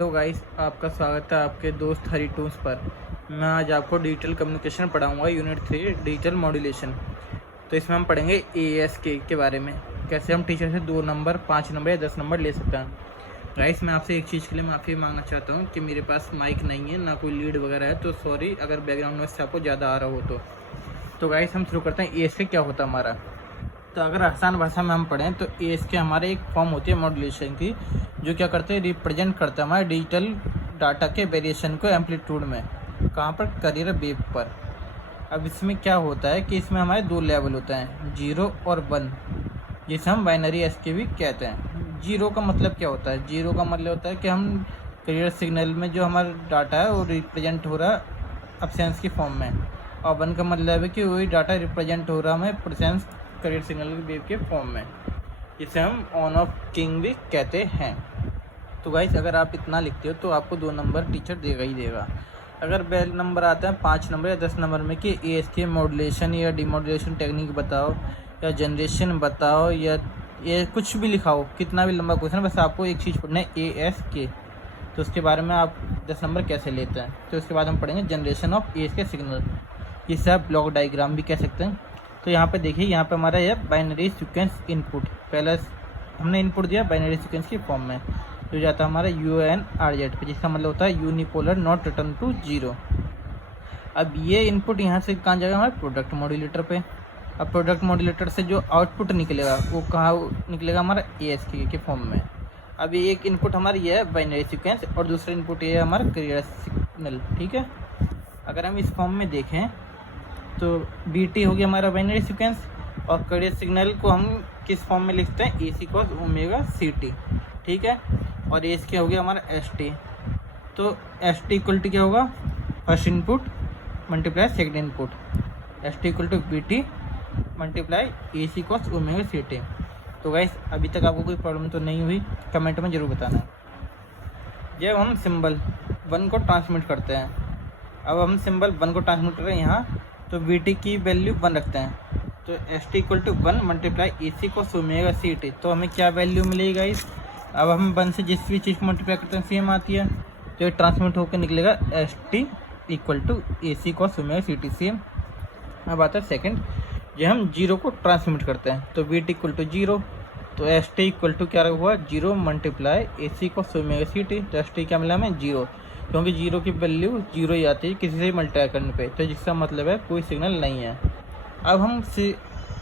Hello guys, आपका स्वागत है आपके दोस्त हरी टून्स पर। मैं आज आपको डिजिटल कम्युनिकेशन पढ़ाऊंगा यूनिट 3 डिजिटल मॉड्यूलेशन। तो इसमें हम पढ़ेंगे ASK के बारे में, कैसे हम टीचर से 2 नंबर 5 नंबर या 10 नंबर ले सकते हैं। गाइस, मैं आपसे एक चीज़ के लिए माफ़ी मांगना चाहता हूँ कि मेरे पास माइक नहीं है, ना कोई लीड वगैरह है, तो सॉरी अगर बैकग्राउंड नॉइस से आपको ज़्यादा आ रहा हो तो गाइस हम शुरू करते हैं। ASK क्या होता है हमारा। तो अगर आसान भाषा में हम पढ़ें तो ASK हमारे एक फॉर्म होती है मॉड्यूलेशन की, जो क्या करते हैं, रिप्रेजेंट करते हैं हमारे डिजिटल डाटा के वेरिएशन को एम्पलीट्यूड में। कहाँ पर? करियर वेव पर। अब इसमें क्या होता है कि इसमें हमारे 2 लेवल होते हैं, 0 और 1, जिसे हम बाइनरी SK भी कहते हैं। 0 का मतलब क्या होता है? 0 का मतलब होता है कि हम करियर सिग्नल में जो हमारा डाटा है वो रिप्रेजेंट हो रहा है अब्सेंस की फॉर्म में, और 1 का मतलब है कि वही डाटा रिप्रेजेंट हो रहा है हमें प्रेजेंस करियर सिग्नल वेव के फॉर्म में, जिसे हम ऑन ऑफ किंग भी कहते हैं। तो गाइस, अगर आप इतना लिखते हो तो आपको 2 नंबर टीचर देगा ही देगा। अगर बेल नंबर आता है 5 नंबर या 10 नंबर में कि ASK मॉड्यूलेशन या डिमॉड्यूलेशन टेक्निक बताओ, या जनरेशन बताओ, या ये कुछ भी लिखाओ, कितना भी लंबा क्वेश्चन, बस आपको एक चीज़ पढ़ना है, ASK। तो उसके बारे में आप 10 नंबर कैसे लेते हैं। तो उसके बाद हम पढ़ेंगे जनरेशन ऑफ ASK सिग्नल, जिसे आप ब्लॉक डायग्राम भी कह सकते हैं। तो यहाँ पे देखिए, यहाँ पे हमारा यह बाइनरी सीक्वेंस इनपुट, पहले हमने इनपुट दिया बाइनरी सीक्वेंस की फॉर्म में, जो जाता है हमारा UNRZ पे, जिसका मतलब होता है यूनिपोलर नॉट रिटर्न टू 0। अब ये इनपुट यहाँ से कहाँ जाएगा? हमारे प्रोडक्ट मॉड्यूलेटर पे। अब प्रोडक्ट मॉड्यूलेटर से जो आउटपुट निकलेगा वो कहाँ निकलेगा? हमारा ASK के फॉर्म में। अब ये एक इनपुट हमारी ये है बाइनरी सीक्वेंस, और दूसरा इनपुट ये है हमारा करियर सिग्नल। ठीक है, अगर हम इस फॉर्म में देखें तो BT हो गया हमारा बाइनरी सीक्वेंस, और करियर सिग्नल को हम किस फॉर्म में लिखते हैं? AC cos omega CT। ठीक है, और ASK हो गया हमारा ST। तो ST इक्वल टू क्या होगा? First input multiply second input, ST equal to BT multiply AC cos omega CT। तो गाइस, अभी तक आपको कोई प्रॉब्लम तो नहीं हुई? कमेंट में ज़रूर बताना। जब हम सिंबल 1 को ट्रांसमिट करते हैं, अब हम सिंबल 1 को ट्रांसमिट कर रहे हैं यहाँ, तो BT की वैल्यू 1 रखते हैं, तो ST equal to 1 multiply AC cos omega CT। तो हमें क्या वैल्यू मिलेगी गाइस? अब हम 1 से जिस भी चीज़ को मल्टीप्लाई करते हैं सेम आती है, तो ये ट्रांसमिट होकर निकलेगा ST equal to AC cos omega CT same. अब आता है सेकंड, जब हम 0 को ट्रांसमिट करते हैं, तो BT इक्वल टू 0, तो ST इक्वल टू क्या हुआ? 0 multiply AC cos omega CT। तो ST क्या मिला हमें? 0, क्योंकि 0 की वैल्यू 0 ही आती है किसी से मल्टीप्लाई करने पे, तो जिसका मतलब है कोई सिग्नल नहीं है। अब हम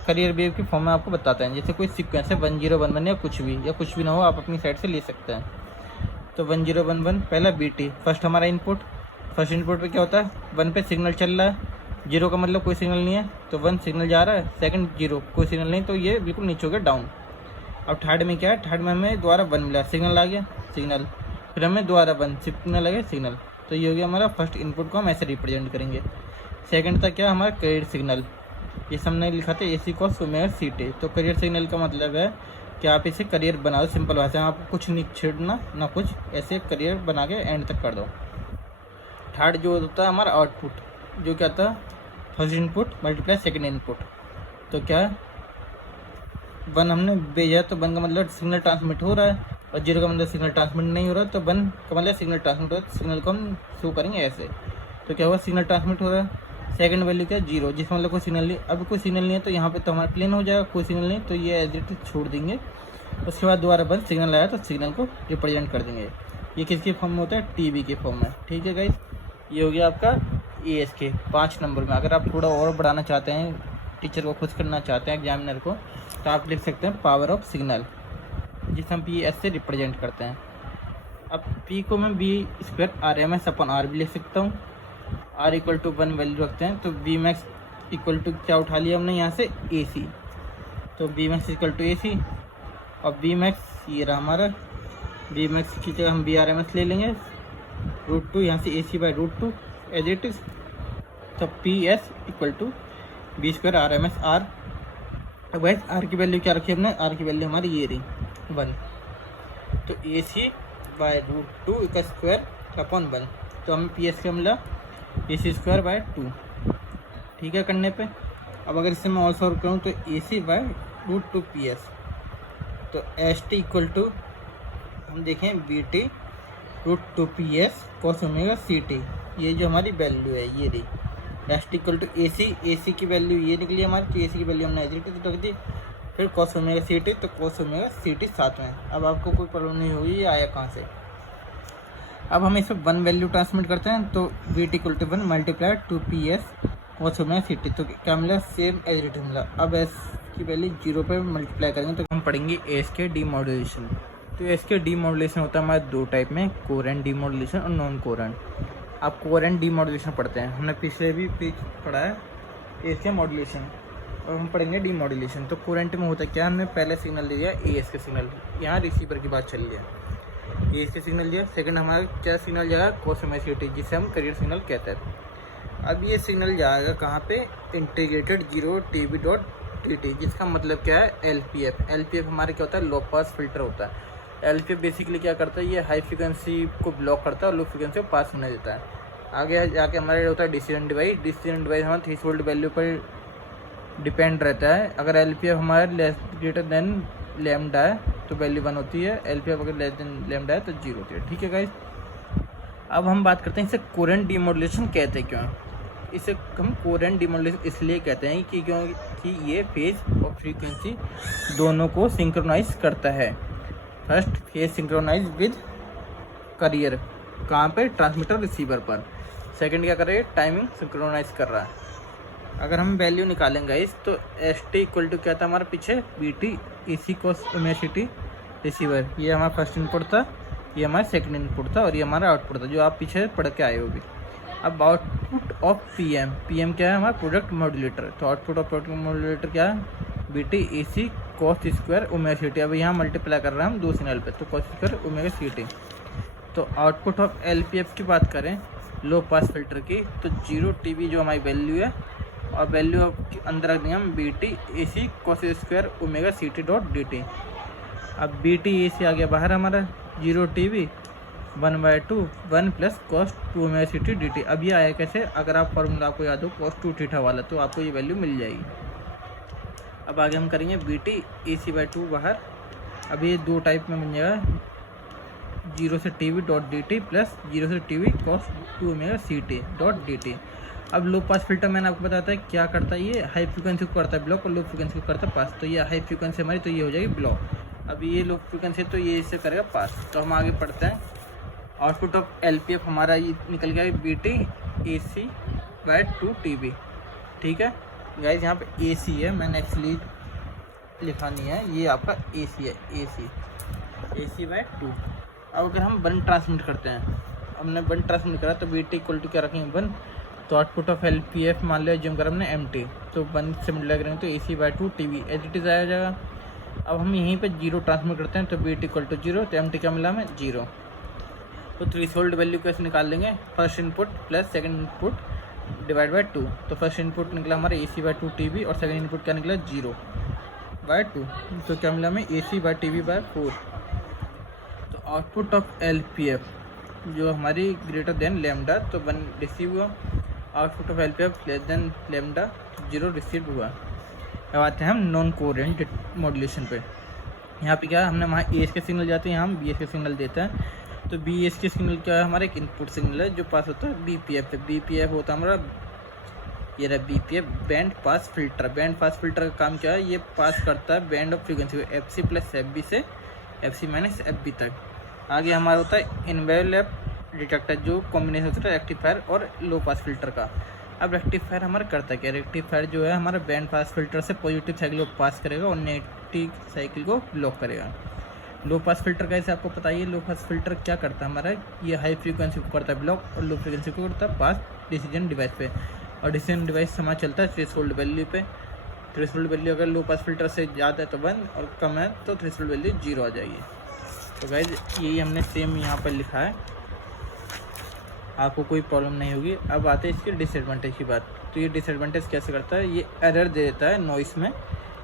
करियर वेव की फॉर्म में आपको बताते हैं, जैसे कोई सीक्वेंस है 1011 या कुछ भी ना हो, आप अपनी साइड से ले सकते हैं। तो 1011 पहला BT, फर्स्ट हमारा इनपुट, फर्स्ट इनपुट पे क्या होता है? 1 पे सिग्नल चल रहा है, 0 का मतलब कोई सिग्नल नहीं है, तो 1 सिग्नल जा रहा है, सेकंड 0 कोई सिग्नल नहीं, तो ये बिल्कुल नीचे हो गया डाउन। अब थर्ड में क्या है? थर्ड में हमें दोबारा 1 मिला, सिग्नल आ गया, सिग्नल, फिर हमें दोबारा 1 सिग्नल आ गया, सिग्नल। तो ये हो गया हमारा फर्स्ट इनपुट को हम ऐसे रिप्रेजेंट करेंगे। सेकंड था क्या? हमारा करियर सिग्नल, ये हमने लिखा था AC cos ओमेगा CT। तो करियर सिग्नल का मतलब है कि आप इसे करियर बना दो, सिंपल भाषा में, आपको कुछ नहीं छेड़ना ना कुछ, ऐसे करियर बना के एंड तक कर दो। थर्ड जो होता है हमारा आउटपुट, जो क्या था? First input multiply second input. तो क्या है? 1 हमने भेजा, तो 1 का मतलब सिग्नल ट्रांसमिट हो रहा है, और 0 का मतलब सिग्नल ट्रांसमिट नहीं हो रहा, तो 1 का मतलब सिग्नल ट्रांसमिट हो रहा है, तो सिग्नल को हम शो करेंगे ऐसे। तो क्या हुआ? सिग्नल ट्रांसमिट हो रहा है। सेकंड वैल्यू क्या? 0, जिसमें मतलब कोई सिग्नल नहीं। अब कोई सिग्नल नहीं है तो यहाँ पे तो हमारा प्लेन हो जाएगा, कोई सिग्नल नहीं, तो ये एज इट इज छोड़ देंगे। उसके बाद दोबारा 1 सिग्नल आया, तो सिग्नल को रिप्रेजेंट कर देंगे। ये किसके फॉर्म में होता है? TB के फॉर्म में। ठीक है गाइस, ये हो गया आपका ASK 5 नंबर में। अगर आप थोड़ा और बढ़ाना चाहते हैं, टीचर को खुश करना चाहते हैं, एग्जामिनर को, तो आप लिख सकते हैं पावर ऑफ सिग्नल, जिसे हम PS से रिप्रेजेंट करते हैं। अब P को मैं B² RMS अपन R भी लिख सकता हूँ। R इक्वल टू 1 वैल्यू रखते हैं, तो Bmax इक्वल टू क्या उठा लिया हमने यहाँ से? AC। तो Bmax इक्वल टू AC, और Bmax ये रहा हमारा, Bmax की जगह हम BRMS ले लेंगे, √2, यहाँ से AC by √2 as it is. तो PS equal to B² RMS R। अब गाइस, R की वैल्यू क्या रखी हमने? R की वैल्यू हमारी ये रही 1, तो AC बाई √2 का स्क्वायर अपॉन 1, तो हमें PS का मिला AC² बाई 2। ठीक है करने पे। अब अगर इससे मैं और सॉल्व करूँ तो AC बाई √2 PS, तो ST इक्वल टू हम देखें BT √2PS cos omega CT। ये जो हमारी वैल्यू है ये रही। एस टी इक्वल टू ए सी की वैल्यू ये निकली हमारी, तो ए सी की वैल्यू हमने एज इट इज रख दी। फिर cos ओमेगा CT, तो cos ओमेगा CT साथ में। अब आपको कोई प्रॉब्लम नहीं होगी ये आया कहाँ से। अब हम इसमें 1 वैल्यू ट्रांसमिट करते हैं, तो VT equal to 1 multiply 2PS cos omega CT, तो क्या मिला, सेम एज इट इज मिला। अब एस की वैल्यू 0 पे मल्टीप्लाई करेंगे तो हम पढ़ेंगे एस के डीमॉड्यूलेशन। तो एस के डीमॉड्यूलेशन होता है हमारे दो टाइप में, कोरेंट डीमॉड्यूलेशन और नॉन कोरेंट। आप कोरेंट डीमॉड्यूलेशन पढ़ते हैं, हमने पिछले भी पेज पढ़ा है एस के मॉड्यूलेशन, और हम पढ़ेंगे डीमॉड्यूलेशन। तो कोरेंट में होता है क्या, हमने पहले सिग्नल दिया एस के सिग्नल, यहाँ रिसीवर की बात चल रही है, एस के सिग्नल दिया। सेकंड हमारा क्या सिग्नल जाएगा, cos ओमेगा CT, जिसे हम कैरियर सिग्नल कहते हैं। अब ये सिग्नल जाएगा कहाँ पे, इंटीग्रेटेड 0 TB डॉट TT, जिसका मतलब क्या है, LPF। LPF हमारे क्या होता है, लो पास फिल्टर होता है। LPF बेसिकली क्या करता है, ये हाई फ्रिक्वेंसी को ब्लॉक करता है और लो फ्रिक्वेंसी को पास होने देता है। आगे जाके हमारे होता है डिसीजन डिवाइस। डिसीजन डिवाइस हमारे थ्रेशोल्ड वैल्यू पर डिपेंड रहता है। अगर LPF हमारे लेस ग्रेटर देन लैम्डा है तो वैल्यू 1 होती है, LPF अगर लेस देन लैम्डा है तो 0 होती है। ठीक है गाइस, अब हम बात करते हैं इसे कोरेंट डीमॉड्यूलेशन कहते हैं। क्यों इसे हम कोरेंट डीमॉड्यूलेशन इसलिए कहते हैं कि क्योंकि ये फेज और फ्रीक्वेंसी दोनों को सिंक्रोनाइज करता है। First phase synchronise with carrier, कहाँ पे, ट्रांसमीटर रिसीवर पर। सेकंड क्या कर रहा है, टाइमिंग सिंक्रोनाइज कर रहा है। अगर हम वैल्यू निकालेंगे इस, तो एस टी इक्वल टू क्या था हमारे पीछे, BT AC cos omega CT receiver. ये हमारा फर्स्ट इनपुट था, ये हमारा सेकंड इनपुट था और ये हमारा आउटपुट था जो आप पीछे पढ़ के आए हो भी। अब आउटपुट ऑफ PM क्या है, हमारा प्रोडक्ट मॉड्यूलेटर। तो आउटपुट ऑफ प्रोडक्ट मॉड्यूलेटर क्या है, BT AC cos square omega CT। अब यहाँ मल्टीप्लाई कर रहे हैं हम दो सिग्नल पे, तो cos स्क्वायर ओमेगा CT। तो आउटपुट ऑफ LPF की बात करें, लो पास फिल्टर की, तो 0 TB जो हमारी वैल्यू है, और वैल्यू के अंदर रख देंगे हम BT AC cos square omega CT dot DT। अब BT AC आ गया बाहर हमारा, 0 TB 1/2 1 plus cos 2 omega CT DT। अब ये आया कैसे, अगर आप फॉर्मूला आपको याद हो cos 2 थीटा वाला, तो आपको ये वैल्यू मिल जाएगी। अब आगे हम करेंगे BT AC/2 बाहर। अब ये दो टाइप में बन जाएगा, 0 से TB डॉट DT प्लस 0 से TB cos 2 omega CT dot DT। अब लो पास फिल्टर मैंने आपको बताया था क्या करता है, ये हाई फ्रिक्वेंसी को करता है ब्लॉक और लो फ्रिक्वेंसी को करता है पास। तो ये हाई फ्रिक्वेंसी हमारी, तो ये हो जाएगी ब्लॉक। अब ये लो फ्रिक्वेंसी तो ये इससे करेगा पास। तो हम आगे पढ़ते हैं, आउटपुट ऑफ LPF हमारा ये निकल गया BT AC/2 TB। ठीक है गाइज, यहाँ पे AC है, मैंने एक्चुअली लिखा नहीं है, ये आपका AC है, AC/2। अब अगर हम 1 ट्रांसमिट करते हैं, हमने 1 ट्रांसमिट करा तो BT इक्वल टू क्या रखेंगे, 1। तो आउटपुट ऑफ LPF मान लिया जिम कर हमने MT, तो 1 से मल्टीप्लाई करेंगे तो AC/2 TB as it is आ जाएगा। अब हम यहीं पे 0 ट्रांसमिट करते हैं, तो BT इक्वल टू 0, तो MT क्या मिला हमें, 0। तो थ्रेशोल्ड वैल्यू कैसे निकाल लेंगे, first input plus second input divide by 2। तो फर्स्ट इनपुट निकला हमारा AC/2 TB और सेकंड इनपुट क्या निकला, 0/2। तो क्या मिला हमें, AC/TB/4। तो आउटपुट ऑफ LPF जो हमारी ग्रेटर देन लैम्डा, तो 1 रिसीव हुआ। Output of LPF less than lambda, 0 receive हुआ। अब आते हैं हम नॉन कोरेंट मॉड्यूलेशन पे। यहाँ पे क्या है, हमने वहाँ AS के सिग्नल जाते हैं, यहाँ हम BS के सिग्नल देते हैं। तो BS के सिग्नल क्या है, हमारा एक इनपुट सिग्नल है जो पास होता है BPF पे। BPF होता है हमारा, ये रहा BPF, band pass filter. Band pass filter का काम क्या है, ये पास करता है बैंड ऑफ फ्रीक्वेंसी को FC प्लस FB से FC माइनस FB तक। आगे हमारा होता है इनवेलप डिटेक्टर, जो कॉम्बिनेशन होता है रेक्टिफायर और लो पास फिल्टर का। अब रेक्टिफायर हमारा करता है क्या, रेक्टिफायर जो है हमारा बैंड पास फिल्टर से पॉजिटिव साइकिल को पास करेगा और नेगेटिव साइकिल को ब्लॉक करेगा। लो पास फिल्टर कैसे आपको पता है, लो पास फिल्टर क्या करता है हमारा, ये हाई फ्रीक्वेंसी को करता है ब्लॉक और लो फ्रीक्वेंसी को करता है पास डिसीजन डिवाइस पे। और डिसीजन डिवाइस हमारा चलता है थ्रेशोल्ड वैल्यू पे। थ्रेशोल्ड वैल्यू अगर लो पास फिल्टर से ज़्यादा है तो 1 और कम है तो थ्रेशोल्ड वैल्यू 0 आ जाएगी। तो गाइज यही हमने सेम यहाँ पर लिखा है, आपको कोई प्रॉब्लम नहीं होगी। अब आते हैं इसकी डिसएडवांटेज की बात। तो ये डिसएडवांटेज कैसे करता है, ये एरर दे देता है नॉइस में।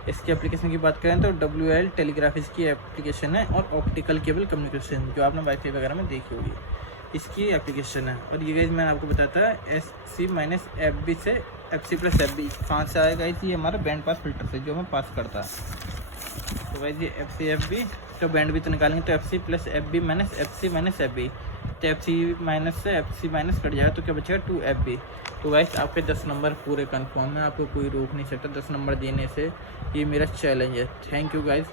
इसकी एप्लीकेशन की बात करें तो WL टेलीग्राफिक्स की एप्लीकेशन है और ऑप्टिकल केबल कम्युनिकेशन, जो आपने वाईफाई वगैरह में देखी होगी, इसकी एप्लीकेशन है। और ये गाइज मैंने आपको बताया था SC माइनस FB से FC प्लस FB कहाँ से आएगा, ये हमारा बैंड पास फिल्टर से जो हमें पास करता है। तो गाइज ये FC FB तो बैंड भी तो निकालेंगे, तो FC plus FB minus FC minus FB। तो एफ सी माइनस से एफ सी माइनस कट जाएगा तो क्या बचेगा 2FB। तो गाइस आपके 10 नंबर पूरे कंफर्म है, आपको कोई रोक नहीं सकता 10 नंबर देने से। ये मेरा चैलेंज है। Thank you guys.